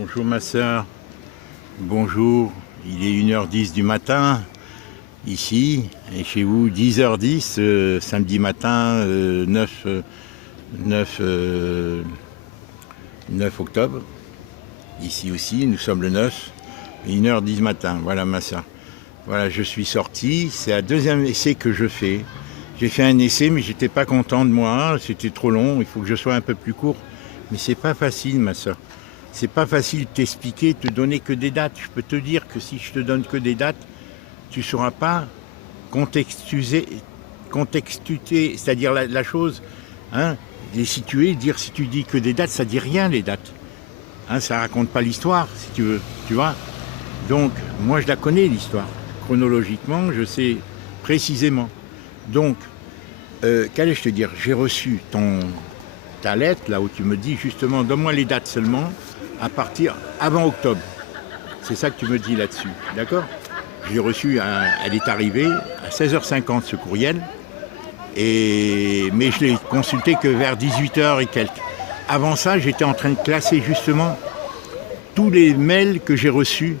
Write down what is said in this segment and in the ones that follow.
Bonjour ma soeur, bonjour, il est 1h10 du matin, ici, et chez vous 10h10, samedi matin 9 octobre, ici aussi, nous sommes le 9, 1h10 matin, voilà ma soeur. Voilà, je suis sorti, c'est le deuxième essai que je fais. J'ai fait un essai mais j'étais pas content de moi, c'était trop long, il faut que je sois un peu plus court. Mais c'est pas facile ma soeur. C'est pas facile de t'expliquer, te donner que des dates. Je peux te dire que si je te donne que des dates, tu ne sauras pas contextuer, c'est-à-dire la chose, hein, les situer, dire si tu dis que des dates, ça dit rien les dates. Hein, ça raconte pas l'histoire, si tu veux, tu vois. Donc, moi je la connais l'histoire. Chronologiquement, je sais précisément. Donc, qu'allais-je te dire? J'ai reçu ta lettre, là où tu me dis justement, donne-moi les dates seulement, à partir avant octobre. C'est ça que tu me dis là-dessus, d'accord? J'ai reçu, elle est arrivée à 16h50 ce courriel, mais je l'ai consulté que vers 18h et quelques. Avant ça, j'étais en train de classer justement tous les mails que j'ai reçus,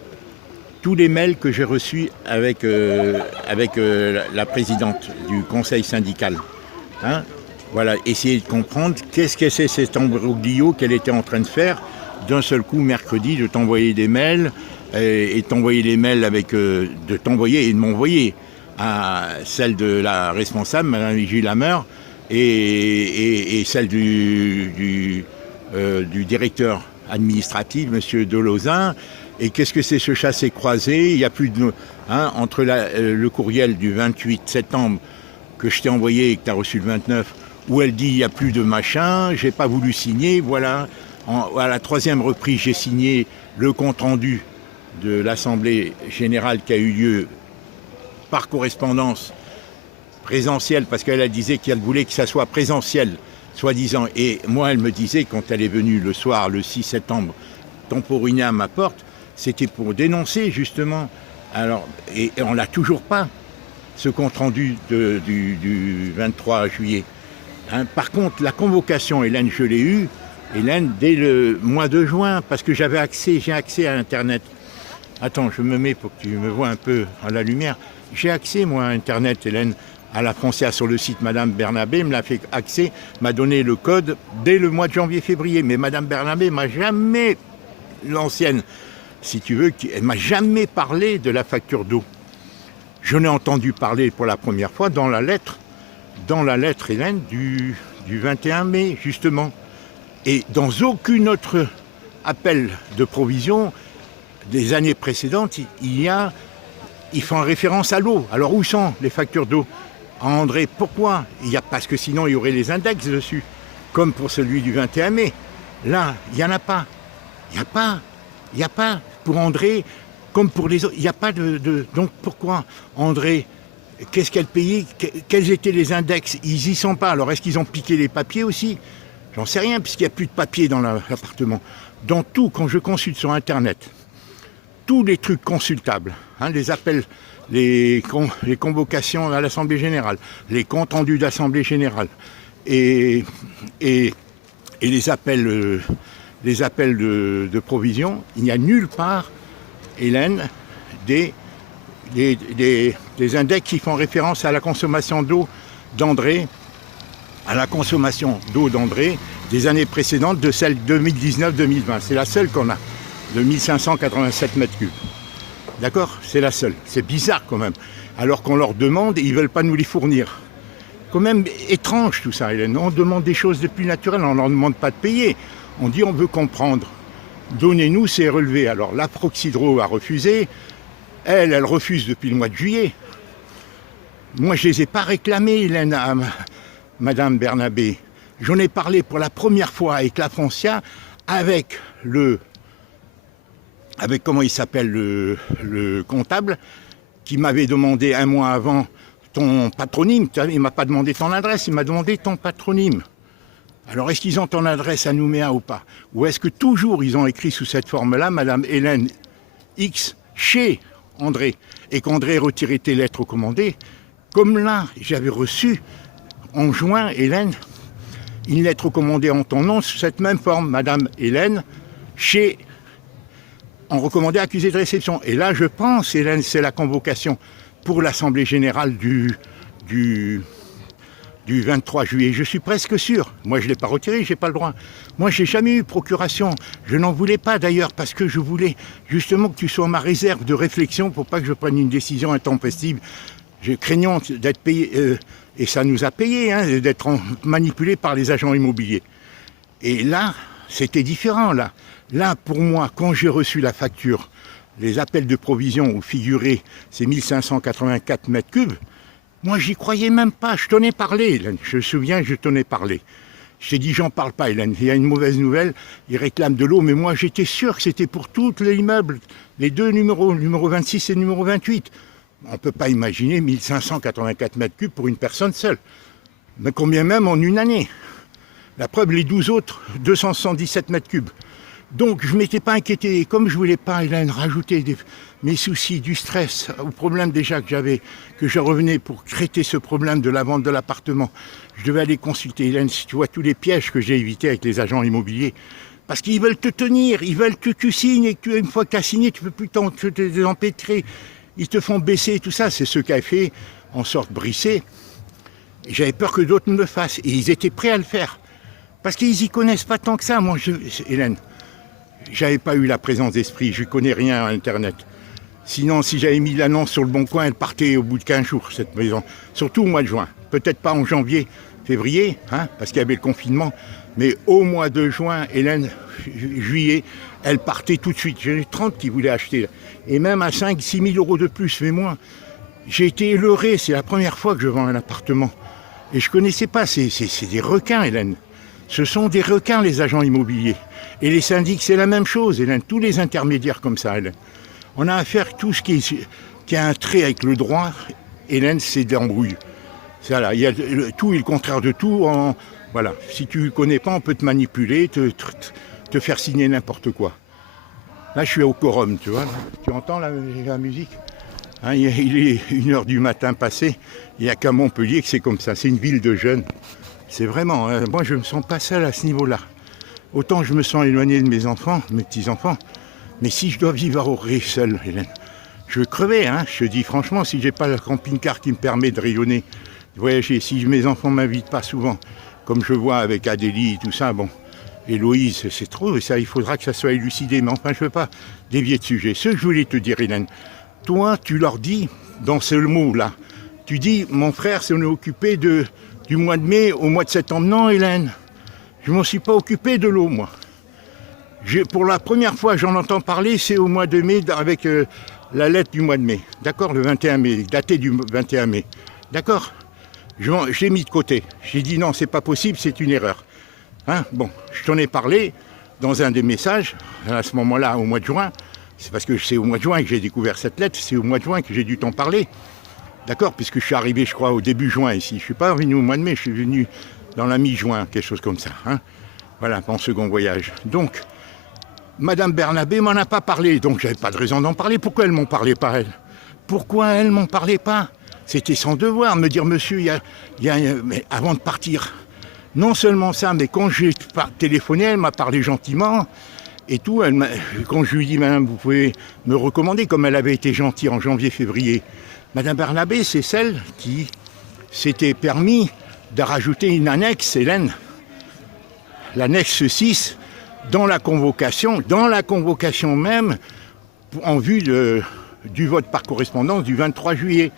avec la présidente du conseil syndical. Hein? Voilà, essayer de comprendre qu'est-ce que c'est cet imbroglio qu'elle était en train de faire d'un seul coup mercredi, de t'envoyer des mails et t'envoyer les mails de t'envoyer et de m'envoyer à celle de la responsable, Mme Gilles Hammer, et celle du directeur administratif, M. Delozin. Et qu'est-ce que c'est ce chassé-croisé? Il n'y a plus de... Hein, entre le courriel du 28 septembre que je t'ai envoyé et que tu as reçu le 29, où elle dit il n'y a plus de machin, j'ai pas voulu signer, voilà. À la troisième reprise, j'ai signé le compte-rendu de l'Assemblée générale qui a eu lieu par correspondance présentielle, parce qu'elle disait qu'elle voulait que ça soit présentiel, soi-disant. Et moi, elle me disait, quand elle est venue le soir, le 6 septembre, tamponner à ma porte, c'était pour dénoncer, justement. Alors, et on l'a toujours pas, ce compte-rendu du 23 juillet. Hein, par contre, la convocation, Hélène, je l'ai eue, Hélène, dès le mois de juin, parce que j'ai accès à Internet. Attends, je me mets pour que tu me vois un peu à la lumière. J'ai accès, moi, à Internet, Hélène, à la Frontière sur le site. Madame Bernabé me l'a fait accès, m'a donné le code dès le mois de janvier-février. Mais Madame Bernabé m'a jamais, l'ancienne, si tu veux, elle m'a jamais parlé de la facture d'eau. Je n'ai entendu parler pour la première fois dans la lettre, Hélène, du 21 mai, justement. Et dans aucun autre appel de provision des années précédentes, ils font référence à l'eau. Alors où sont les factures d'eau? André, pourquoi? Parce que sinon il y aurait les index dessus, comme pour celui du 21 mai. Là, il n'y en a pas. Il n'y a pas pour André, comme pour les autres. Il n'y a pas de... Donc pourquoi André, qu'est-ce qu'elle payait? Quels étaient les index? Ils y sont pas. Alors est-ce qu'ils ont piqué les papiers aussi? J'en sais rien, puisqu'il n'y a plus de papier dans l'appartement. Dans tout, quand je consulte sur Internet, tous les trucs consultables, hein, les appels, les convocations à l'Assemblée générale, les comptes rendus d'Assemblée générale et les appels de provision, il n'y a nulle part, Hélène, des index qui font référence à la consommation d'eau d'André, des années précédentes, de celle 2019-2020. C'est la seule qu'on a, de 1587 mètres cubes. D'accord? C'est la seule. C'est bizarre quand même. Alors qu'on leur demande et ils ne veulent pas nous les fournir. Quand même étrange tout ça, Hélène. On demande des choses de plus naturelles, on ne leur demande pas de payer. On dit on veut comprendre. Donnez-nous ces relevés. Alors la Proxydro a refusé. Elle refuse depuis le mois de juillet. Moi, je ne les ai pas réclamés, Hélène, à Madame Bernabé. J'en ai parlé pour la première fois avec la Foncia, avec comment il s'appelle, le comptable, qui m'avait demandé un mois avant ton patronyme. Il ne m'a pas demandé ton adresse, il m'a demandé ton patronyme. Alors, est-ce qu'ils ont ton adresse à Nouméa ou pas? Ou est-ce que toujours ils ont écrit sous cette forme-là, Madame Hélène X, chez André, et qu'André ait retiré tes lettres recommandées? Comme là, j'avais reçu, en juin, Hélène, une lettre recommandée en ton nom sous cette même forme, Madame Hélène, chez en recommandé accusé de réception. Et là, je pense, Hélène, c'est la convocation pour l'Assemblée générale du 23 juillet. Je suis presque sûr. Moi, je ne l'ai pas retiré, je n'ai pas le droit. Moi, je n'ai jamais eu procuration. Je n'en voulais pas d'ailleurs parce que je voulais justement que tu sois ma réserve de réflexion pour pas que je prenne une décision intempestive. Craignant d'être payé, et ça nous a payé, hein, d'être manipulé par les agents immobiliers. Et là, c'était différent. Là, pour moi, quand j'ai reçu la facture, les appels de provision où figuraient ces 1584 mètres cubes, moi, j'y croyais même pas. Je t'en ai parlé, Hélène. Je me souviens, je t'en ai parlé. Je t'ai dit, j'en parle pas, Hélène. Il y a une mauvaise nouvelle. Ils réclament de l'eau, mais moi, j'étais sûr que c'était pour tous les immeubles. Les deux numéros, le numéro 26 et le numéro 28. On ne peut pas imaginer 1584 mètres cubes pour une personne seule. Mais combien même en une année? La preuve, les 12 autres, 277 mètres cubes. Donc, je ne m'étais pas inquiété. Et comme je ne voulais pas, Hélène, rajouter mes soucis, du stress, au problème déjà que j'avais, que je revenais pour traiter ce problème de la vente de l'appartement, je devais aller consulter, Hélène, si tu vois tous les pièges que j'ai évités avec les agents immobiliers. Parce qu'ils veulent te tenir, ils veulent que tu signes, et que une fois que tu as signé, tu ne peux plus te empêtrer. Ils te font baisser, tout ça. C'est ce qu'a fait en sorte Brisset. J'avais peur que d'autres ne le fassent. Et ils étaient prêts à le faire. Parce qu'ils n'y connaissent pas tant que ça. Moi, Hélène, j'avais pas eu la présence d'esprit. Je ne connais rien à Internet. Sinon, si j'avais mis l'annonce sur le Bon Coin, elle partait au bout de 15 jours, cette maison. Surtout au mois de juin. Peut-être pas en janvier, février, hein, parce qu'il y avait le confinement. Mais au mois de juin, Hélène, juillet, elle partait tout de suite. J'en ai 30 qui voulaient acheter. Et même à 5-6 000 euros de plus. Mais moi, j'ai été leurré. C'est la première fois que je vends un appartement. Et je ne connaissais pas. C'est des requins, Hélène. Ce sont des requins, les agents immobiliers. Et les syndics, c'est la même chose, Hélène. Tous les intermédiaires comme ça, Hélène. On a affaire à tout ce qui a un trait avec le droit. Hélène, c'est de l'embrouille. Voilà, il y a tout et le contraire de tout. Voilà. Si tu ne connais pas, on peut te manipuler, te faire signer n'importe quoi. Là, je suis au quorum, tu vois. Là. Tu entends la musique, hein, il est 1h du matin passé. Il n'y a qu'à Montpellier que c'est comme ça. C'est une ville de jeunes. C'est vraiment... Hein, moi, je ne me sens pas seul à ce niveau-là. Autant je me sens éloigné de mes enfants, mes petits-enfants. Mais si je dois vivre au Ré seul, Hélène, je vais crever. Hein, je te dis franchement, si je n'ai pas le camping-car qui me permet de rayonner, de voyager, si mes enfants ne m'invitent pas souvent, comme je vois avec Adélie et tout ça, bon... Héloïse, c'est trop, et ça, il faudra que ça soit élucidé. Mais enfin, je ne veux pas dévier de sujet. Ce que je voulais te dire, Hélène, toi, tu leur dis, dans ce mot-là, tu dis, mon frère s'en est occupé du mois de mai au mois de septembre. Non, Hélène, je ne m'en suis pas occupé de l'eau, moi. Pour la première fois j'en entends parler, c'est au mois de mai, avec la lettre du mois de mai. D'accord, le 21 mai, daté du 21 mai. D'accord, je l'ai mis de côté. J'ai dit, non, c'est pas possible, c'est une erreur. Hein, bon, je t'en ai parlé dans un des messages, à ce moment-là, au mois de juin. C'est parce que c'est au mois de juin que j'ai découvert cette lettre, c'est au mois de juin que j'ai dû t'en parler. D'accord, puisque je suis arrivé, je crois, au début juin ici. Je ne suis pas venu au mois de mai, je suis venu dans la mi-juin, quelque chose comme ça. Hein. Voilà, mon second voyage. Donc, Madame Bernabé m'en a pas parlé, donc j'avais pas de raison d'en parler. Pourquoi elle m'en parlait pas, elle? Pourquoi elle m'en parlait pas? C'était son devoir, me dire, monsieur, mais avant de partir... Non seulement ça, mais quand j'ai téléphoné, elle m'a parlé gentiment et tout. Quand je lui ai dit, madame, vous pouvez me recommander, comme elle avait été gentille en janvier-février. Madame Bernabé, c'est celle qui s'était permis de rajouter une annexe, Hélène. L'annexe 6, dans la convocation même, en vue du vote par correspondance du 23 juillet.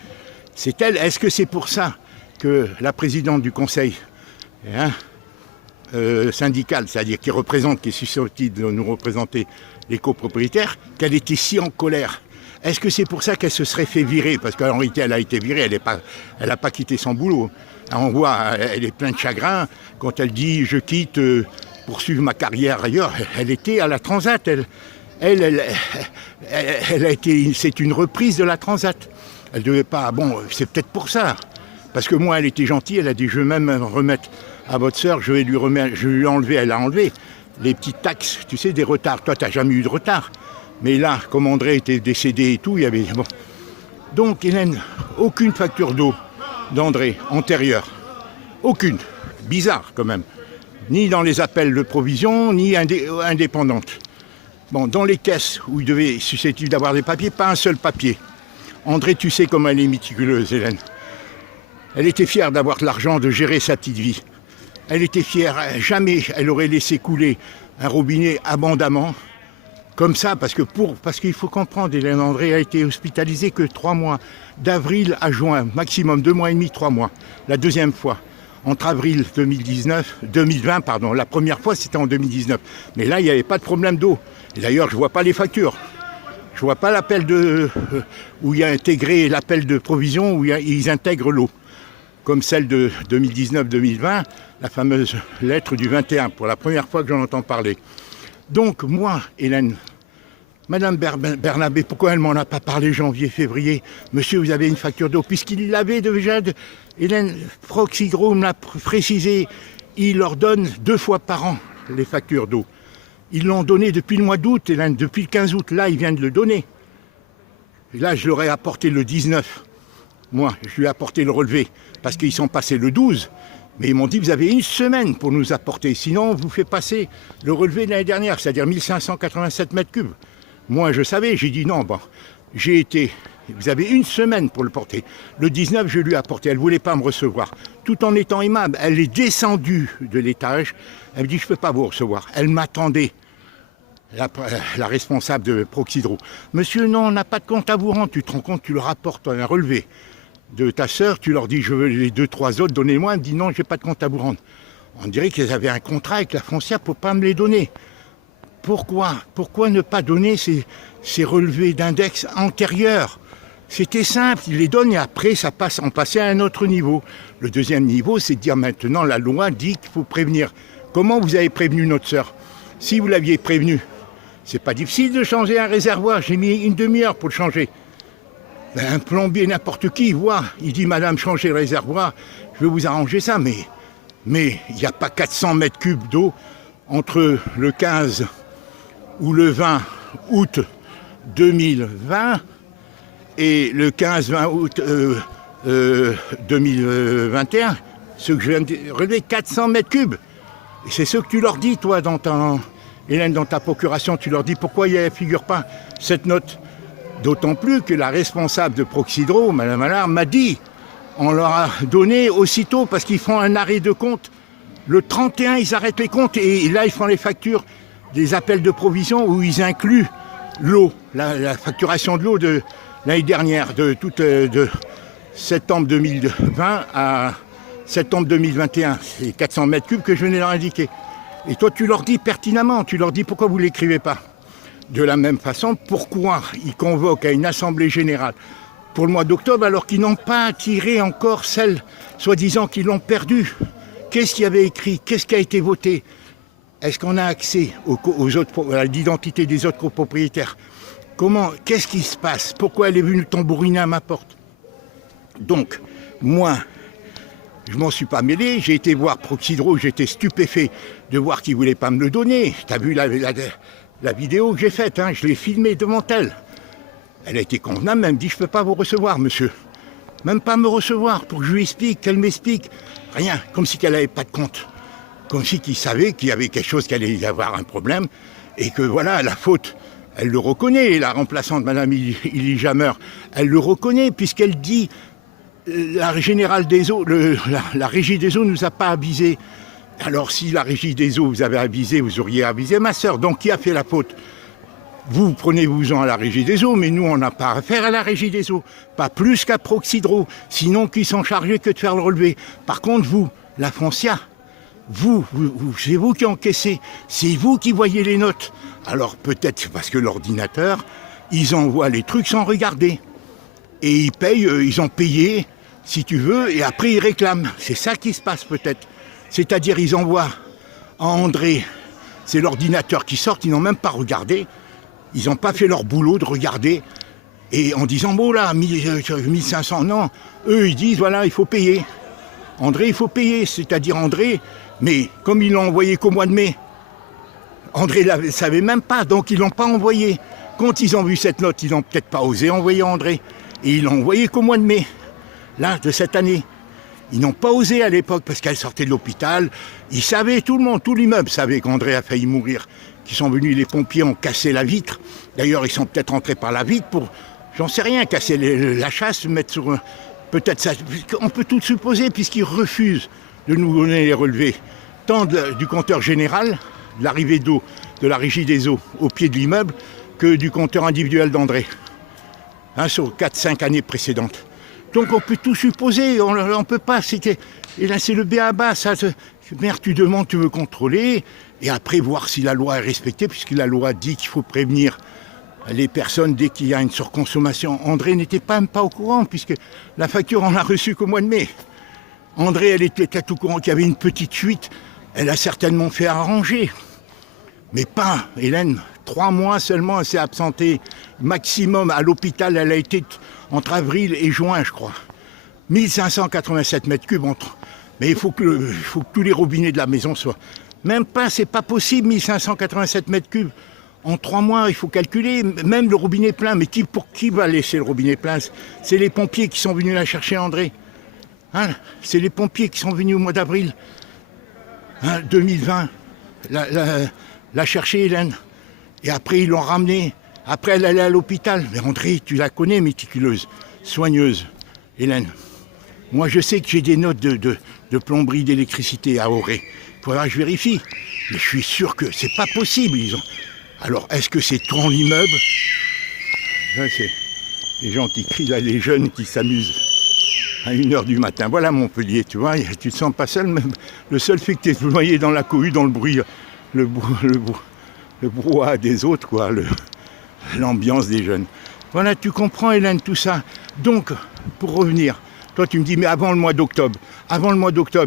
C'est elle. Est-ce que c'est pour ça que la présidente du conseil syndicale, c'est-à-dire qui est susceptible de nous représenter les copropriétaires, qu'elle était si en colère? Est-ce que c'est pour ça qu'elle se serait fait virer? Parce qu'en réalité, elle a été virée, elle n'a pas quitté son boulot. On voit, elle est pleine de chagrin. Quand elle dit « je quitte pour suivre ma carrière ailleurs », elle était à la Transat. Elle a été, c'est une reprise de la Transat. Elle devait pas... Bon, c'est peut-être pour ça. Parce que moi, elle était gentille, elle a dit « je vais même remettre à votre sœur, je vais lui enlever », elle a enlevé les petites taxes, tu sais, des retards. Toi, tu n'as jamais eu de retard. Mais là, comme André était décédé et tout, il y avait... Bon. Donc, Hélène, aucune facture d'eau d'André antérieure. Aucune. Bizarre, quand même. Ni dans les appels de provision, ni indépendante. Bon, dans les caisses où il devait susceptible d'avoir des papiers, pas un seul papier. André, tu sais comment elle est méticuleuse, Hélène. Elle était fière d'avoir de l'argent, de gérer sa petite vie. Elle était fière, jamais elle aurait laissé couler un robinet abondamment, comme ça, parce qu'il faut comprendre, Hélène André a été hospitalisée que 3 mois, d'avril à juin, maximum 2 mois et demi, 3 mois, la deuxième fois. Entre avril 2020, la première fois c'était en 2019, mais là il n'y avait pas de problème d'eau. Et d'ailleurs je ne vois pas les factures. Je ne vois pas l'appel où il y a intégré l'appel de provision, où ils intègrent l'eau. Comme celle de 2019-2020, la fameuse lettre du 21, pour la première fois que j'en entends parler. Donc moi, Hélène, Madame Bernabé, pourquoi elle ne m'en a pas parlé janvier, février? Monsieur, vous avez une facture d'eau, puisqu'il l'avait déjà, Hélène, Proxygro me l'a précisé, il leur donne 2 fois par an les factures d'eau. Ils l'ont donné depuis le mois d'août, Hélène, depuis le 15 août, là, ils viennent de le donner. Et là, je leur ai apporté le 19. Moi, je lui ai apporté le relevé, parce qu'ils sont passés le 12. Mais ils m'ont dit, vous avez 1 semaine pour nous apporter, sinon on vous fait passer le relevé de l'année dernière, c'est-à-dire 1587 mètres cubes. Moi, je savais, j'ai dit non, vous avez 1 semaine pour le porter. Le 19, je lui ai apporté, elle ne voulait pas me recevoir. Tout en étant aimable, elle est descendue de l'étage, elle me dit, je ne peux pas vous recevoir. Elle m'attendait, la responsable de Proxydro. Monsieur, non, on n'a pas de compte à vous rendre, tu te rends compte, tu leur apportes un relevé de ta sœur, tu leur dis, je veux les 2-3 autres, donnez-moi, elle me dit, non, je n'ai pas de compte à vous rendre. On dirait qu'ils avaient un contrat avec la foncière pour ne pas me les donner. Pourquoi ne pas donner ces relevés d'index antérieurs? C'était simple, ils les donnent et après on passait à un autre niveau. Le deuxième niveau, c'est de dire maintenant la loi dit qu'il faut prévenir. Comment vous avez prévenu notre sœur? Si vous l'aviez prévenu, c'est pas difficile de changer un réservoir, j'ai mis 1 demi-heure pour le changer. Ben, un plombier, n'importe qui, il voit, il dit madame, changez le réservoir, je vais vous arranger ça, mais il n'y a pas 400 mètres cubes d'eau entre le 15 ou le 20 août 2020 et le 15-20 août 2021, ce que je viens de relever, 400 mètres cubes. Et c'est ce que tu leur dis, toi, Hélène, dans ta procuration, tu leur dis pourquoi il ne figure pas cette note. D'autant plus que la responsable de Proxydro, Madame Allard, m'a dit, on leur a donné aussitôt, parce qu'ils font un arrêt de compte. Le 31, ils arrêtent les comptes et là, ils font les factures des appels de provision où ils incluent l'eau, la facturation de l'eau de l'année dernière, de septembre 2020 à septembre 2021. C'est 400 mètres cubes que je venais leur indiquer. Et toi, tu leur dis pertinemment, tu leur dis pourquoi vous ne l'écrivez pas. De la même façon, pourquoi ils convoquent à une assemblée générale pour le mois d'octobre alors qu'ils n'ont pas tiré encore celle, soi-disant qu'ils l'ont perdue. Qu'est-ce qu'il y avait écrit? Qu'est-ce qui a été voté? Est-ce qu'on a accès à l'identité des autres copropriétaires? Qu'est-ce qui se passe? Pourquoi elle est venue tambouriner à ma porte? Donc, moi, je m'en suis pas mêlé, j'ai été voir Proxydro, j'étais stupéfait de voir qu'ils ne voulaient pas me le donner. Tu as vu la vidéo que j'ai faite, hein, je l'ai filmée devant elle. Elle a été convenable, elle me dit, je ne peux pas vous recevoir, monsieur. Même pas me recevoir, pour que je lui explique, qu'elle m'explique. Rien, comme si qu'elle n'avait pas de compte. Comme si qu'il savait qu'il y avait quelque chose, qu'il allait y avoir un problème. Et que voilà, la faute, elle le reconnaît, la remplaçante, Madame Illy Jammer, elle le reconnaît, puisqu'elle dit, la générale des eaux, la régie des eaux ne nous a pas avisés. Alors si la régie des eaux vous avait avisé, vous auriez avisé ma sœur. Donc qui a fait la faute? Vous prenez-vous-en à la régie des eaux, mais nous on n'a pas affaire à la régie des eaux. Pas plus qu'à Proxydro, sinon qu'ils sont chargés que de faire le relevé. Par contre vous, la foncière, c'est vous qui encaissez, c'est vous qui voyez les notes. Alors peut-être parce que l'ordinateur, ils envoient les trucs sans regarder. Et ils payent, ils ont payé, si tu veux, et après ils réclament. C'est ça qui se passe peut-être. C'est-à-dire ils envoient à André, c'est l'ordinateur qui sort, ils n'ont même pas regardé. Ils n'ont pas fait leur boulot de regarder. Et en disant, bon là, 1500, non. Eux, ils disent, voilà, il faut payer. André, il faut payer. C'est-à-dire André, mais comme ils l'ont envoyé qu'au mois de mai, André ne savait même pas, donc ils ne l'ont pas envoyé. Quand ils ont vu cette note, ils n'ont peut-être pas osé envoyer André. Et ils l'ont envoyé qu'au mois de mai, là, de cette année. Ils n'ont pas osé à l'époque parce qu'elle sortait de l'hôpital. Ils savaient, tout le monde, tout l'immeuble savait qu'André a failli mourir, qui sont venus, les pompiers ont cassé la vitre. D'ailleurs, ils sont peut-être entrés par la vitre pour, j'en sais rien, casser la chasse, mettre sur... Peut-être ça, on peut tout supposer, puisqu'ils refusent de nous donner les relevés, tant du compteur général, de l'arrivée d'eau de la régie des eaux au pied de l'immeuble, que du compteur individuel d'André, sur 4-5 années précédentes. Donc on peut tout supposer, on ne peut pas, et là c'est le b.a.-ba, ça, merde, tu demandes, tu veux contrôler, et après voir si la loi est respectée, puisque la loi dit qu'il faut prévenir les personnes dès qu'il y a une surconsommation. André n'était même pas au courant, puisque la facture on l'a reçue qu'au mois de mai. André, elle était au courant qu'il y avait une petite fuite, elle a certainement fait arranger. Mais pas, Hélène, 3 mois seulement, elle s'est absentée. Maximum, à l'hôpital, elle a été entre avril et juin, je crois. 1587 mètres cubes entre. Mais il faut que tous les robinets de la maison soient. Même pas, c'est pas possible, 1587 mètres cubes. En 3 mois, il faut calculer, même le robinet plein. Mais pour qui va laisser le robinet plein? C'est les pompiers qui sont venus la chercher, André. C'est les pompiers qui sont venus au mois d'avril 2020. La chercher, Hélène. Et après, ils l'ont ramenée. Après, elle allait à l'hôpital. Mais André, tu la connais, méticuleuse, soigneuse, Hélène. Moi, je sais que j'ai des notes de plomberie, d'électricité à Auray. Il faudra que je vérifie. Mais je suis sûr que c'est pas possible. Alors, est-ce que c'est ton immeuble? Là, c'est les gens qui crient, là, les jeunes qui s'amusent à 1h du matin. Voilà Montpellier, tu vois, tu te sens pas seul. Même le seul fait que tu es noyé dans la cohue, dans le bruit, le brouhaha des autres, quoi, l'ambiance des jeunes. Voilà, tu comprends, Hélène, tout ça. Donc, pour revenir, toi tu me dis, mais avant le mois d'octobre,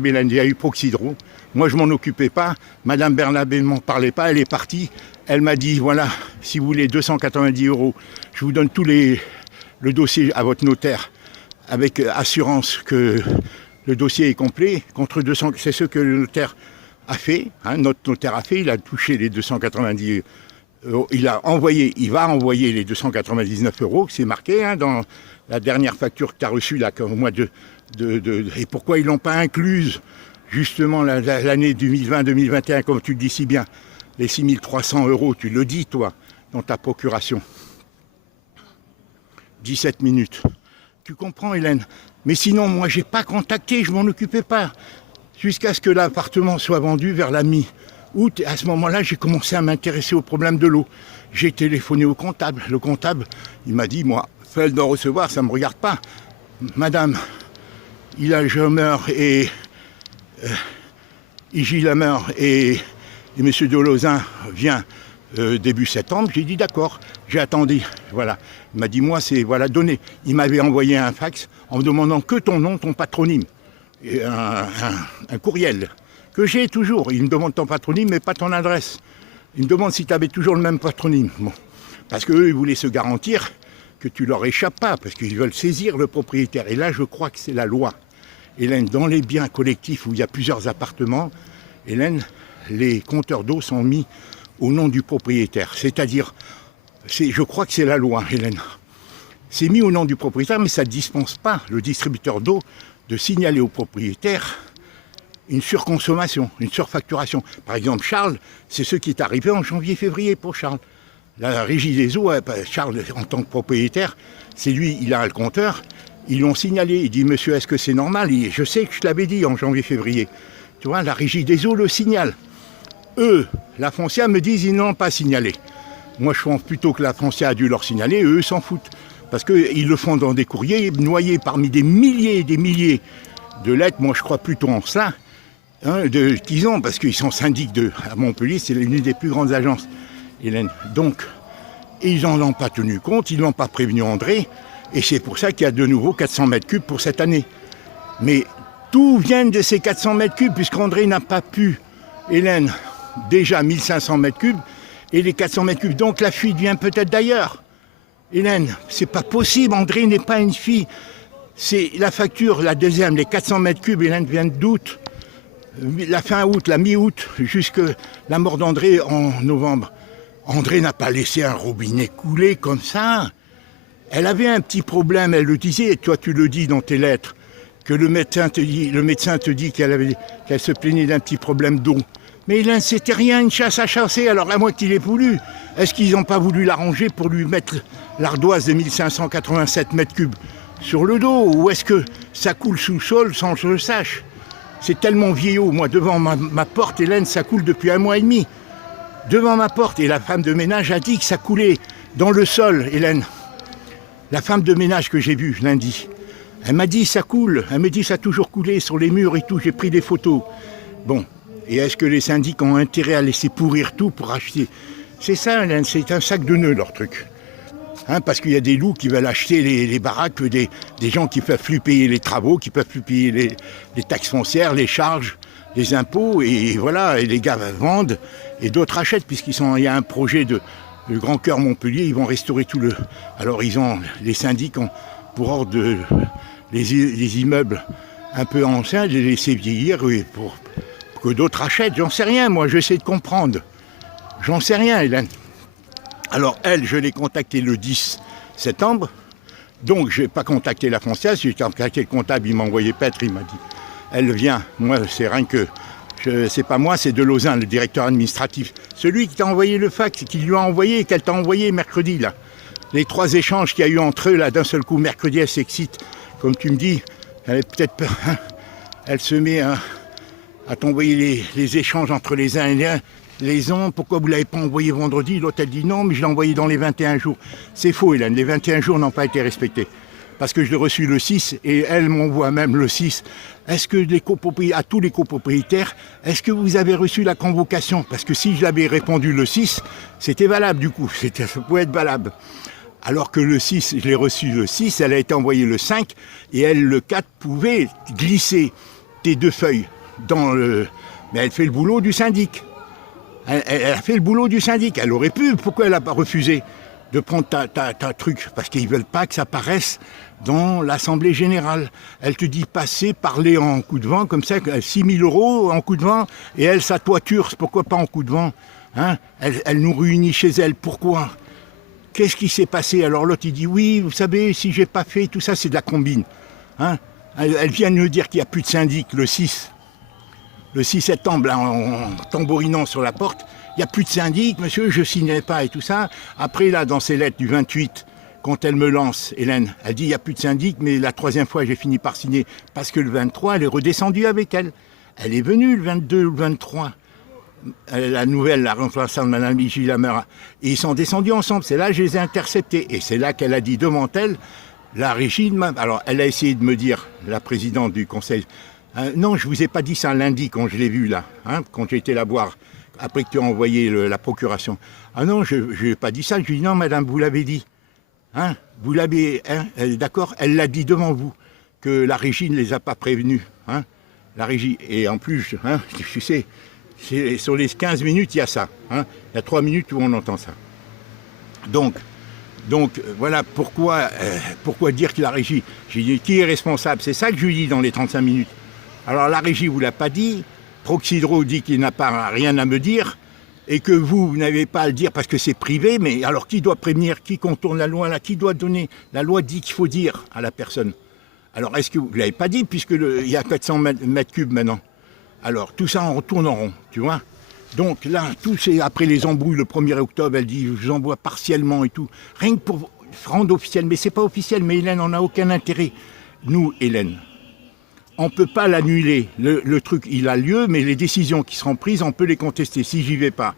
Hélène, il y a eu Proxydro. Moi, je m'en occupais pas. Madame Bernabé ne m'en parlait pas, elle est partie. Elle m'a dit, voilà, si vous voulez 290 €, je vous donne le dossier à votre notaire, avec assurance que le dossier est complet, contre 200, c'est ce que le notaire a fait, notre notaire a fait, il a touché les 290 €, il va envoyer les 299 €, c'est marqué dans la dernière facture que tu as reçue là, au mois et pourquoi ils ne l'ont pas incluse, justement l'année 2020-2021, comme tu le dis si bien, les 6 300 €, tu le dis toi, dans ta procuration. 17 minutes. Tu comprends, Hélène? Mais sinon, moi, j'ai pas contacté, je m'en occupais pas. Jusqu'à ce que l'appartement soit vendu vers la mi-août. À ce moment-là, j'ai commencé à m'intéresser au problème de l'eau. J'ai téléphoné au comptable. Le comptable, il m'a dit, moi, fait d'en recevoir, ça ne me regarde pas. Madame, Ilagemer et Igilamer et M. Delozin vient début septembre. J'ai dit d'accord, j'ai attendu. Voilà. Il m'a dit, moi, c'est, voilà, donné. Il m'avait envoyé un fax en me demandant que ton nom, ton patronyme. Et un courriel que j'ai toujours. Il me demande ton patronyme, mais pas ton adresse. Il me demande si tu avais toujours le même patronyme. Bon. Parce qu'eux, ils voulaient se garantir que tu leur échappes pas, parce qu'ils veulent saisir le propriétaire. Et là, je crois que c'est la loi. Hélène, dans les biens collectifs où il y a plusieurs appartements, Hélène, les compteurs d'eau sont mis au nom du propriétaire. C'est-à-dire, je crois que c'est la loi, Hélène. C'est mis au nom du propriétaire, mais ça ne dispense pas le distributeur d'eau de signaler au propriétaire une surconsommation, une surfacturation. Par exemple, Charles, c'est ce qui est arrivé en janvier-février pour Charles. La régie des eaux, Charles, en tant que propriétaire, c'est lui, il a le compteur. Ils l'ont signalé. Il dit, monsieur, est-ce que c'est normal? Je sais que je l'avais dit en janvier-février. Tu vois, la régie des eaux le signale. Eux, la foncière, me disent, ils n'ont pas signalé. Moi, je pense plutôt que la foncière a dû leur signaler. Eux s'en foutent. Parce qu'ils le font dans des courriers, noyés parmi des milliers et des milliers de lettres. Moi, je crois plutôt en cela, qu'ils ont, parce qu'ils sont syndics à Montpellier, c'est l'une des plus grandes agences, Hélène. Donc, ils n'en ont pas tenu compte, ils n'ont pas prévenu André, et c'est pour ça qu'il y a de nouveau 400 mètres cubes pour cette année. Mais tout vient de ces 400 mètres cubes, puisqu'André n'a pas pu, Hélène, déjà 1500 mètres cubes, et les 400 mètres cubes. Donc la fuite vient peut-être d'ailleurs. Hélène, c'est pas possible, André n'est pas une fille. C'est la facture, la deuxième, les 400 mètres cubes, Hélène, vient d'août. La fin août, la mi-août, jusque la mort d'André en novembre. André n'a pas laissé un robinet couler comme ça. Elle avait un petit problème, elle le disait, et toi tu le dis dans tes lettres, que le médecin te dit qu'elle se plaignait d'un petit problème d'eau. Mais Hélène, c'était rien, une chasse à chasser, alors à moi qu'il ait voulu. Est-ce qu'ils n'ont pas voulu l'arranger pour lui mettre l'ardoise de 1587 mètres cubes sur le dos? Ou est-ce que ça coule sous le sol sans que je le sache? C'est tellement vieillot. Moi, devant ma porte, Hélène, ça coule depuis 1 mois et demi. Devant ma porte. Et la femme de ménage a dit que ça coulait dans le sol, Hélène. La femme de ménage que j'ai vue lundi, elle m'a dit ça coule. Elle m'a dit ça a toujours coulé sur les murs et tout. J'ai pris des photos. Bon. Et est-ce que les syndics ont intérêt à laisser pourrir tout pour acheter? C'est ça, Hélène, c'est un sac de nœuds, leur truc. Hein, parce qu'il y a des loups qui veulent acheter les baraques, des gens qui ne peuvent plus payer les travaux, qui ne peuvent plus payer les taxes foncières, les charges, les impôts, et voilà, et les gars vendent, et d'autres achètent, puisqu'il y a un projet de Grand Cœur Montpellier, ils vont restaurer tout le... Alors les syndics ont pour ordre les immeubles un peu anciens, de les laisser vieillir, pour que d'autres achètent, j'en sais rien, moi, j'essaie de comprendre. J'en sais rien, Hélène. Alors elle, je l'ai contactée le 10 septembre, donc je n'ai pas contacté la foncière, j'ai contacté le comptable, il m'a envoyé paître, il m'a dit, elle vient, moi c'est rien que, c'est pas moi, c'est Delozin, le directeur administratif, celui qui t'a envoyé le fax, qui lui a envoyé et qu'elle t'a envoyé mercredi, là. Les 3 échanges qu'il y a eu entre eux, là, d'un seul coup, mercredi, elle s'excite, comme tu me dis, elle est peut-être peur, hein, elle se met à t'envoyer les échanges entre les uns et les uns. Les uns, pourquoi vous ne l'avez pas envoyé vendredi? L'autre, elle dit non, mais je l'ai envoyé dans les 21 jours. C'est faux, Hélène, les 21 jours n'ont pas été respectés. Parce que je l'ai reçu le 6, et elle m'envoie même le 6. Est-ce que à tous les copropriétaires, est-ce que vous avez reçu la convocation? Parce que si je l'avais répondu le 6, c'était valable du coup, ça pouvait être valable. Alors que le 6, je l'ai reçu le 6, elle a été envoyée le 5, et elle, le 4, pouvait glisser tes 2 feuilles dans le... Mais elle fait le boulot du syndic. Elle a fait le boulot du syndic. Elle aurait pu. Pourquoi elle n'a pas refusé de prendre ta truc? Parce qu'ils ne veulent pas que ça paraisse dans l'Assemblée Générale. Elle te dit passer, parler en coup de vent, comme ça, 6 000 € en coup de vent, et elle, sa toiture, pourquoi pas en coup de vent, hein? Elle nous réunit chez elle. Pourquoi? Qu'est-ce qui s'est passé? Alors l'autre, il dit, oui, vous savez, si j'ai pas fait, tout ça, c'est de la combine. Hein? Elle vient de nous dire qu'il n'y a plus de syndic le 6. Le 6 septembre, là, en tambourinant sur la porte, il n'y a plus de syndic, monsieur, je ne signais pas et tout ça. Après, là, dans ses lettres du 28, quand elle me lance, Hélène, elle dit il n'y a plus de syndic, mais la 3e fois, j'ai fini par signer, parce que le 23, elle est redescendue avec elle. Elle est venue le 22 ou le 23. La nouvelle, la remplaçante de Mme Michi Lamera. Et ils sont descendus ensemble. C'est là que je les ai interceptés. Et c'est là qu'elle a dit devant elle, la régie, alors elle a essayé de me dire, la présidente du conseil, non, je ne vous ai pas dit ça lundi quand je l'ai vu là, hein, quand j'ai été la voir, après que tu as envoyé la procuration. Ah non, je n'ai pas dit ça. Je lui ai dit non, madame, vous l'avez dit. Hein, vous l'avez, hein, d'accord, elle l'a dit devant vous, que la régie ne les a pas prévenus. Hein, la régie. Et en plus, hein, tu sais, sur les 15 minutes, il y a ça. Hein, il y a 3 minutes où on entend ça. Donc voilà pourquoi dire que la régie, j'ai dit qui est responsable, c'est ça que je lui dis dans les 35 minutes. Alors la régie vous l'a pas dit, Proxydro dit qu'il n'a pas rien à me dire, et que vous n'avez pas à le dire parce que c'est privé, mais alors qui doit prévenir, qui contourne la loi là, qui doit donner? La loi dit qu'il faut dire à la personne. Alors est-ce que vous ne l'avez pas dit, puisqu'il y a 400 mètres cubes maintenant? Alors tout ça en retourne en rond, tu vois. Donc là, tout c'est après les embrouilles le 1er octobre, elle dit je vous envoie partiellement et tout. Rien que pour rendre officiel, mais c'est pas officiel, mais Hélène, on n'a aucun intérêt. Nous, Hélène, on ne peut pas l'annuler. Le truc, il a lieu, mais les décisions qui seront prises, on peut les contester. Si j'y vais pas,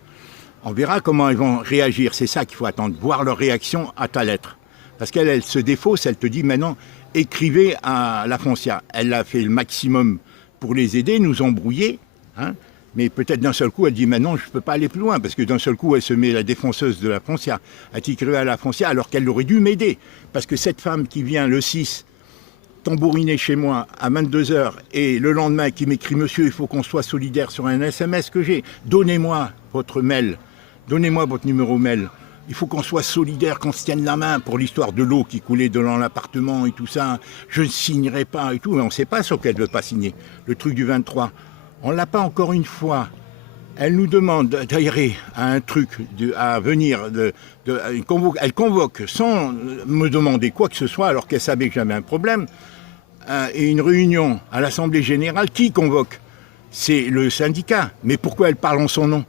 on verra comment ils vont réagir. C'est ça qu'il faut attendre, voir leur réaction à ta lettre. Parce qu'elle se défausse, elle te dit maintenant, écrivez à la foncière. Elle a fait le maximum pour les aider, nous embrouiller, hein. Mais peut-être d'un seul coup, elle dit maintenant, je ne peux pas aller plus loin, parce que d'un seul coup, elle se met la défonceuse de la foncière, à t'écrire à la foncière, alors qu'elle aurait dû m'aider. Parce que cette femme qui vient le 6, tambouriner chez moi à 22h, et le lendemain qui m'écrit, monsieur, il faut qu'on soit solidaire sur un SMS que j'ai, donnez-moi votre mail, donnez-moi votre numéro mail. Il faut qu'on soit solidaire, qu'on se tienne la main pour l'histoire de l'eau qui coulait dans l'appartement et tout ça. Je ne signerai pas et tout, mais on ne sait pas sur qu'elle ne veut pas signer. Le truc du 23. On ne l'a pas encore une fois. Elle nous demande d'adhérer à un truc, à venir, elle convoque sans me demander quoi que ce soit, alors qu'elle savait que j'avais un problème, et une réunion à l'Assemblée Générale. Qui convoque? c'est le syndicat. Mais pourquoi elle parle en son nom?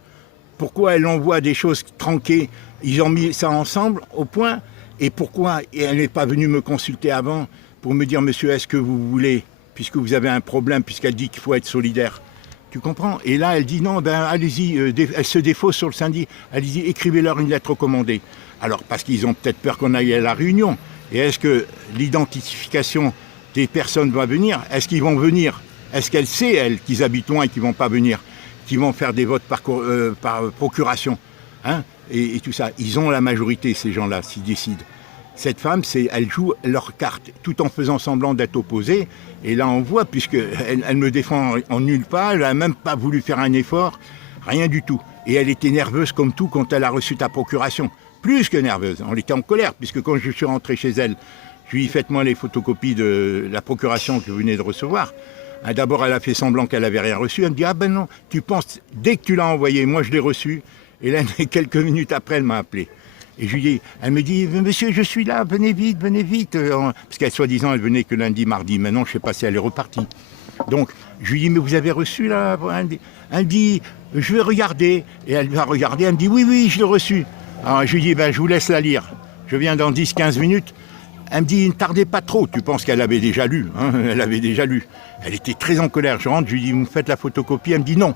Pourquoi elle envoie des choses tronquées? Ils ont mis ça ensemble au point. Et pourquoi elle n'est pas venue me consulter avant pour me dire, monsieur, est-ce que vous voulez, puisque vous avez un problème, puisqu'elle dit qu'il faut être solidaire? Tu comprends? Et là, elle dit non, ben allez-y, elle se défausse sur le syndic, allez-y, écrivez-leur une lettre recommandée. Alors, parce qu'ils ont peut-être peur qu'on aille à la réunion. Et est-ce que l'identification des personnes va venir? Est-ce qu'ils vont venir? Est-ce qu'elle sait, elle, qu'ils habitent loin et qu'ils ne vont pas venir? Qu'ils vont faire des votes par procuration, hein? Et tout ça. Ils ont la majorité, ces gens-là, s'ils décident. Cette femme, elle joue leur carte, tout en faisant semblant d'être opposée. Et là, on voit, puisqu'elle me défend en nulle part, elle n'a même pas voulu faire un effort, rien du tout. Et elle était nerveuse comme tout quand elle a reçu ta procuration. Plus que nerveuse, on était en colère, puisque quand je suis rentré chez elle, je lui ai dit, faites-moi les photocopies de la procuration que vous venez de recevoir. D'abord, elle a fait semblant qu'elle n'avait rien reçu. Elle me dit, ah ben non, tu penses, dès que tu l'as envoyé, moi je l'ai reçu. Et là, quelques minutes après, elle m'a appelé. Et je lui dis, elle me dit, monsieur, je suis là, venez vite, venez vite. Parce qu'elle, soi-disant, elle venait que lundi, mardi. Maintenant, je ne sais pas si elle est repartie. Donc, je lui dis, mais vous avez reçu là? Elle me dit, je vais regarder. Et elle va regarder, elle me dit, oui, oui, je l'ai reçu. Alors, je lui dis, ben, je vous laisse la lire. Je viens dans 10-15 minutes. Elle me dit, ne tardez pas trop. Tu penses qu'elle avait déjà lu, hein? Elle avait déjà lu. Elle était très en colère. Je rentre, je lui dis, vous me faites la photocopie? Elle me dit, non,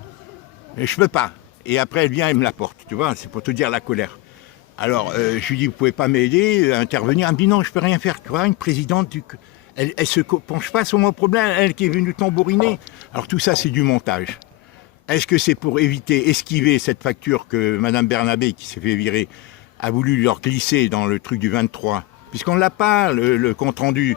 je ne peux pas. Et après, elle vient et me la porte. Tu vois, c'est pour te dire la colère. Alors, je lui dis, vous ne pouvez pas m'aider, intervenir? Elle me dit, non, je ne peux rien faire. Tu vois, une présidente, elle ne se penche pas sur mon problème, elle qui est venue tambouriner. Alors, tout ça, c'est du montage. Est-ce que c'est pour esquiver cette facture que Mme Bernabé, qui s'est fait virer, a voulu leur glisser dans le truc du 23? Puisqu'on ne l'a pas, le compte-rendu.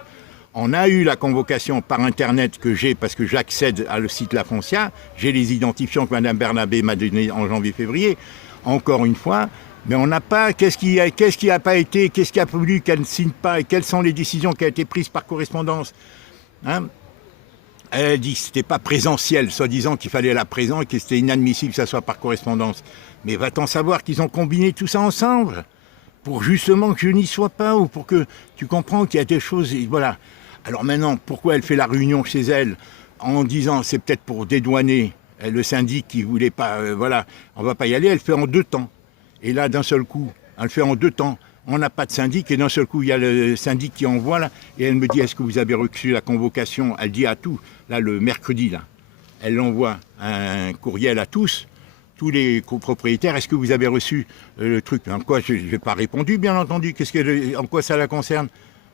On a eu la convocation par Internet que j'ai, parce que j'accède à le site La Foncia. J'ai les identifiants que Mme Bernabé m'a donnés en janvier-février. Encore une fois, mais on n'a pas, qu'est-ce qui n'a pas été, qu'est-ce qui a voulu qu'elle ne signe pas, et quelles sont les décisions qui ont été prises par correspondance, hein? Elle a dit que ce n'était pas présentiel, soi-disant qu'il fallait la présence et que c'était inadmissible que ça soit par correspondance. Mais va-t-on savoir qu'ils ont combiné tout ça ensemble pour justement que je n'y sois pas, ou pour que tu comprends qu'il y a des choses, et voilà. Alors maintenant, pourquoi elle fait la réunion chez elle en disant c'est peut-être pour dédouaner le syndic qui ne voulait pas, voilà, on ne va pas y aller, elle fait en 2 temps. Et là, d'un seul coup, elle fait en 2 temps. On n'a pas de syndic et d'un seul coup, il y a le syndic qui envoie là. Et elle me dit, est-ce que vous avez reçu la convocation? Elle dit à tout, là, le mercredi, là. Elle envoie un courriel à tous les copropriétaires. Est-ce que vous avez reçu le truc? En quoi je n'ai pas répondu, bien entendu. En quoi ça la concerne?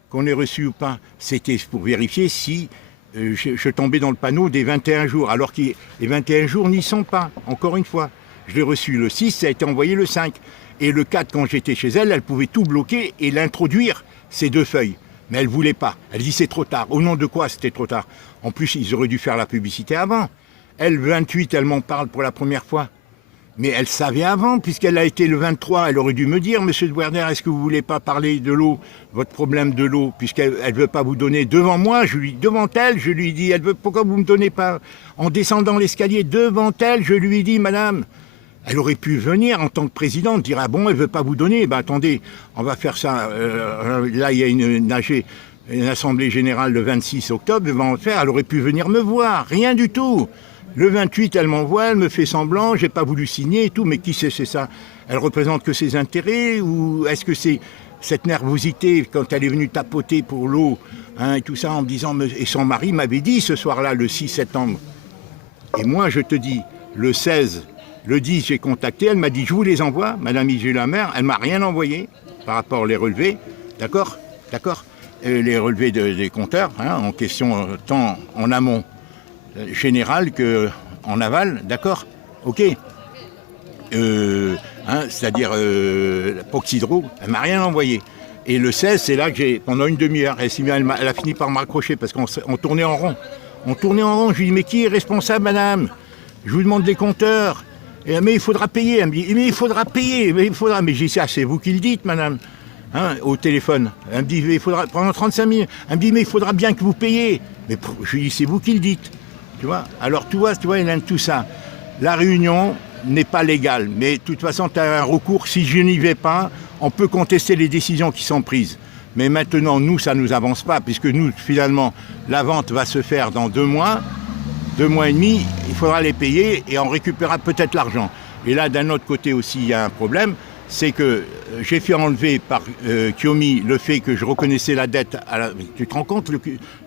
Qu'on ait reçu ou pas? C'était pour vérifier si je tombais dans le panneau des 21 jours. Alors que les 21 jours n'y sont pas, encore une fois. Je l'ai reçu le 6, ça a été envoyé le 5. Et le 4, quand j'étais chez elle, elle pouvait tout bloquer et l'introduire, ces 2 feuilles. Mais elle ne voulait pas. Elle dit c'est trop tard. Au nom de quoi c'était trop tard? En plus, ils auraient dû faire la publicité avant. Elle, le 28, elle m'en parle pour la première fois. Mais elle savait avant, puisqu'elle a été le 23. Elle aurait dû me dire, monsieur de Werner, est-ce que vous ne voulez pas parler de l'eau, votre problème de l'eau, puisqu'elle ne veut pas vous donner devant moi, devant elle, je lui dis, pourquoi vous ne me donnez pas? En descendant l'escalier devant elle, je lui dis, madame, elle aurait pu venir en tant que présidente, dire, ah bon, elle ne veut pas vous donner, ben attendez, on va faire ça, là il y a une assemblée générale le 26 octobre, elle aurait pu venir me voir, rien du tout. Le 28, elle m'envoie, elle me fait semblant, j'ai pas voulu signer et tout, mais qui c'est ça? Elle représente que ses intérêts, ou est-ce que c'est cette nervosité quand elle est venue tapoter pour l'eau, hein, et tout ça en me disant, et son mari m'avait dit ce soir-là, le 6 septembre. Et moi, je te dis, le 16, le 10, j'ai contacté, elle m'a dit, je vous les envoie, Madame Isgé-Lamère, elle m'a rien envoyé par rapport aux relevés, d'accord? Les relevés des compteurs, hein, en question tant en amont général qu'en aval, d'accord? Ok. C'est-à-dire Proxydro, elle m'a rien envoyé. Et le 16, c'est là que pendant une demi-heure, elle a fini par me raccrocher parce qu'on tournait en rond. Je lui dis, mais qui est responsable, madame? Je vous demande les compteurs. Mais il faudra payer. Elle me dit, mais il faudra payer. Mais j'ai dit, c'est vous qui le dites, madame. Hein, au téléphone. Elle me dit, il faudra, pendant 35 000. Elle me dit, mais il faudra bien que vous payiez. Mais je lui dis, c'est vous qui le dites. Tu vois? Alors, tu vois, il aime tout ça. La réunion n'est pas légale. Mais de toute façon, tu as un recours. Si je n'y vais pas, on peut contester les décisions qui sont prises. Mais maintenant, nous, ça ne nous avance pas. Puisque nous, finalement, la vente va se faire dans 2 mois. 2 mois et demi, il faudra les payer et on récupérera peut-être l'argent. Et là, d'un autre côté aussi, il y a un problème, c'est que j'ai fait enlever par Kiomi le fait que je reconnaissais la dette. Tu te rends compte,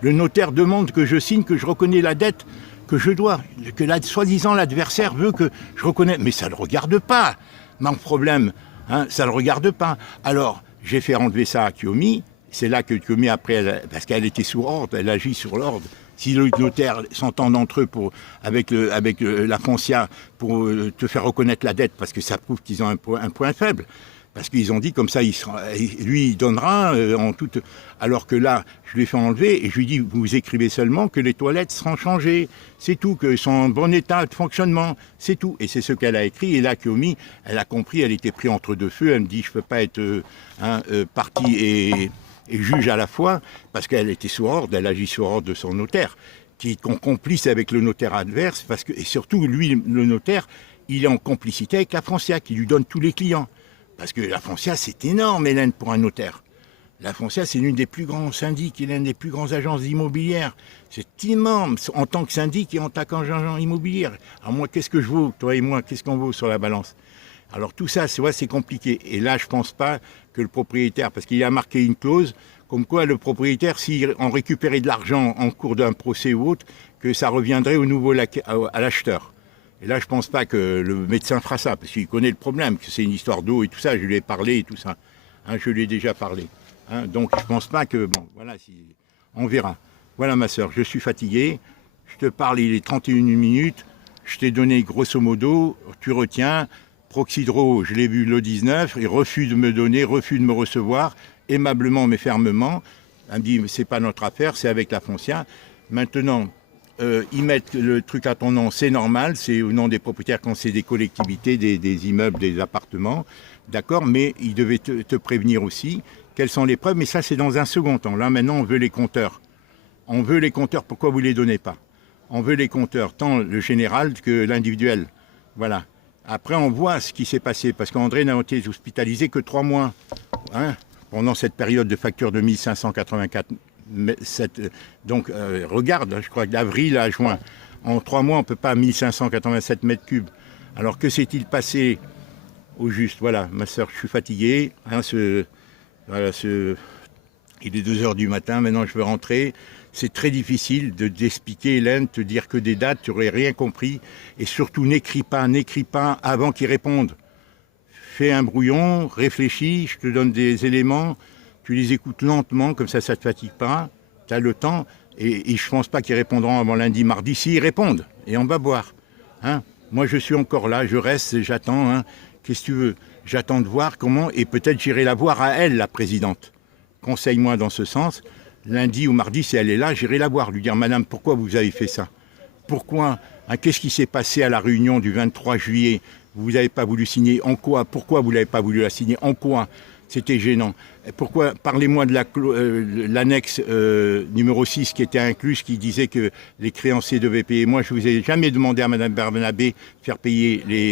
le notaire demande que je signe, que je reconnais la dette que je dois, que soi-disant l'adversaire veut que je reconnais. Mais ça ne le regarde pas, mon problème, hein, ça ne le regarde pas. Alors, j'ai fait enlever ça à Kiomi. C'est là que Kiomi, après, parce qu'elle était sous ordre, elle agit sur l'ordre. Si le notaire s'entend entre eux avec la Foncia pour te faire reconnaître la dette, parce que ça prouve qu'ils ont un point faible. Parce qu'ils ont dit comme ça, lui il donnera en toute. Alors que là, je lui ai fait enlever et je lui dis vous écrivez seulement que les toilettes seront changées, c'est tout, qu'elles sont en bon état de fonctionnement, c'est tout. Et c'est ce qu'elle a écrit. Et là, Kiomi, elle a compris, elle était prise entre deux feux. Elle me dit je peux pas être partie et juge à la fois parce qu'elle était sous ordre, elle agit sous ordre de son notaire, qui est complice avec le notaire adverse parce que et surtout lui, le notaire, il est en complicité avec la Foncia qui lui donne tous les clients. Parce que la Foncia, c'est énorme, Hélène, pour un notaire. La Foncia, c'est l'une des plus grands syndics, l'une des plus grandes agences immobilières. C'est immense en tant que syndic et en tant qu'agent immobilier. Alors moi, qu'est-ce que je vaux, toi et moi, qu'est-ce qu'on vaut sur la balance? Alors tout ça, c'est compliqué. Et là, je ne pense pas que le propriétaire, parce qu'il a marqué une clause, comme quoi le propriétaire, s'il en récupérait de l'argent en cours d'un procès ou autre, que ça reviendrait au nouveau à l'acheteur. Et là, je ne pense pas que le médecin fera ça, parce qu'il connaît le problème, que c'est une histoire d'eau et tout ça, je lui ai parlé et tout ça. Hein, je lui ai déjà parlé. Hein, donc, je ne pense pas que... Bon, voilà, on verra. Voilà, ma sœur, je suis fatigué. Je te parle, il est 31 minutes. Je t'ai donné grosso modo, tu retiens. Proxydro, je l'ai vu le 19, il refuse de me donner, refuse de me recevoir, aimablement mais fermement. Elle me dit, c'est pas notre affaire, c'est avec la Foncia. Maintenant... ils mettent le truc à ton nom, c'est normal, c'est au nom des propriétaires quand c'est des collectivités, des immeubles, des appartements, d'accord, mais ils devaient te prévenir aussi quelles sont les preuves, mais ça c'est dans un second temps. Là maintenant on veut les compteurs. On veut les compteurs, pourquoi vous ne les donnez pas? On veut les compteurs, tant le général que l'individuel. Voilà. Après on voit ce qui s'est passé, parce qu'André n'a été hospitalisé que 3 mois, hein, pendant cette période de facture de 1584. Donc, regarde, je crois que d'avril à juin, en 3 mois, on ne peut pas 1587 mètres cubes. Alors, que s'est-il passé au juste? Voilà, ma soeur, je suis fatigué. Hein, il est 2 heures du matin, maintenant je veux rentrer. C'est très difficile d'expliquer, Hélène, te dire que des dates, tu n'aurais rien compris. Et surtout, n'écris pas avant qu'ils répondent. Fais un brouillon, réfléchis, je te donne des éléments. Tu les écoutes lentement, comme ça ne te fatigue pas, tu as le temps, et je ne pense pas qu'ils répondront avant lundi, mardi. S'ils répondent, et on va boire. Hein, moi, je suis encore là, je reste, j'attends. Hein, qu'est-ce que tu veux? J'attends de voir comment, et peut-être j'irai la voir à elle, la présidente. Conseille-moi dans ce sens. Lundi ou mardi, si elle est là, j'irai la voir, lui dire, madame, pourquoi vous avez fait ça? Pourquoi? Hein, qu'est-ce qui s'est passé à la réunion du 23 juillet? Vous n'avez pas voulu signer? En quoi? Pourquoi vous n'avez pas voulu la signer? En quoi? C'était gênant. Pourquoi? Parlez-moi de l'annexe numéro 6 qui était incluse, qui disait que les créanciers devaient payer. Moi, je ne vous ai jamais demandé à Mme Barnabé de faire payer les